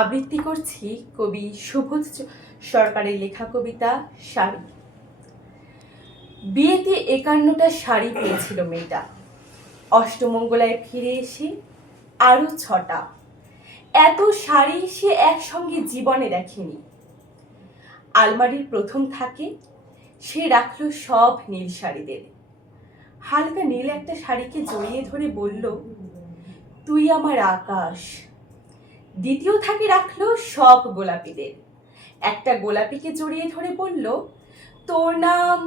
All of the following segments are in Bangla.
আবৃত্তি করছি কবি সুবোধ সরকারের লেখা কবিতা শাড়ি। বিয়েতে 51টা শাড়ি পেয়েছিল মেয়েটা, অষ্টমঙ্গলায় ফিরে এসে আরো 6টা। এত শাড়ি সে একসঙ্গে জীবনে দেখেনি। আলমারির প্রথম থাকে সে রাখলো সব নীল শাড়িদের। হালকা নীল একটা শাড়িকে জড়িয়ে ধরে বলল, তুই আমার আকাশ। দ্বিতীয় থাকে রাখলো সব গোলাপিদের। একটা গোলাপিকে জড়িয়ে ধরে বলল, তোর নাম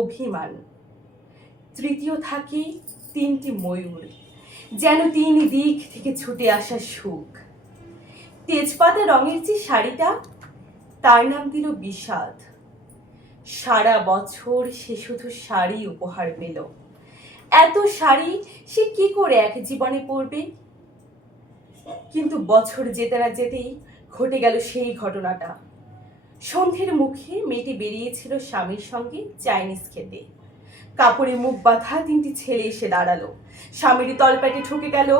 অভিমান। তৃতীয় থাকে 3টি ময়ূর, যেন 3 দিক থেকে ছুটে আসা সুখ। তেজপাতা রঙের যে শাড়িটা, তার নাম দিল বিষাদ। সারা বছর সে শুধু শাড়ি উপহার পেল। এত শাড়ি সে কি করে এক জীবনে পরবে? কিন্তু বছর যেতে না যেতেই ঘটে গেল সেই ঘটনাটা। সন্ধ্যের মুখে মেয়েটি বেরিয়েছিল স্বামীর সঙ্গে চাইনিজ খেতে। কাপড়ে মুখ বাঁধা 3টি ছেলে এসে দাঁড়ালো। স্বামীর তলপেটে ঠুকে গেল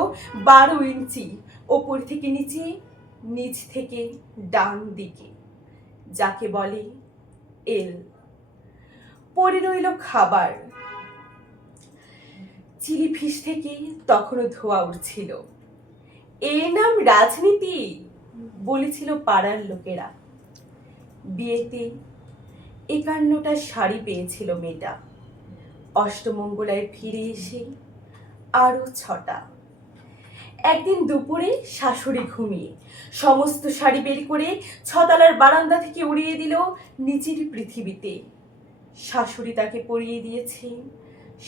12 ইঞ্চি, ওপর থেকে নিচে, নিচ থেকে ডান দিকে, যাকে বলে এল। পড়ে রইল খাবার। চিলি ফিশ থেকে তখনও ধোয়া উঠছিল। এর নাম রাজনীতি, বলেছিল পাড়ার লোকেরা। বিয়েতে 51টা শাড়ি পেয়েছিল মেয়েটা, অষ্টমঙ্গলায় ফিরে এসে আরো 6টা। একদিন দুপুরে শাশুড়ি ঘুমিয়ে সমস্ত শাড়ি বের করে 6তলার বারান্দা থেকে উড়িয়ে দিল নিচের পৃথিবীতে। শাশুড়ি তাকে পরিয়ে দিয়েছে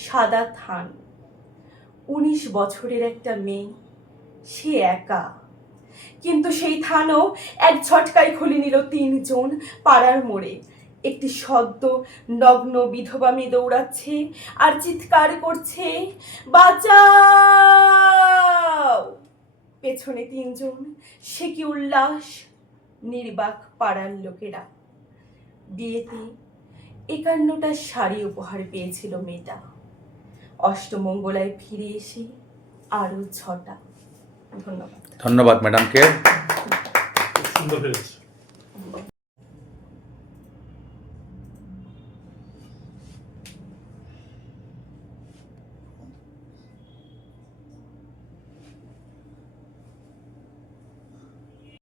সাদা থান। 19 বছরের একটা মেয়ে, সে একা। কিন্তু সেই থানও এক ঝটকায় খুলে নিল 3 জন পাড়ার মোড়ে। একটি সদ্য নগ্ন বিধবা মেয়ে দৌড়াচ্ছে আর চিৎকার করছে, বাঁচাও। পেছনে 3 জন, সে কি উল্লাস! নির্বাক পাড়ার লোকেরা। বিয়েতে 51টা শাড়ি উপহার পেয়েছিল মেয়েটা, অষ্টমঙ্গলায় ফিরে এসে আরো 6টা। ধন্যবাদ। ধন্যবাদ ম্যাডামকে। সুন্দর হয়েছে।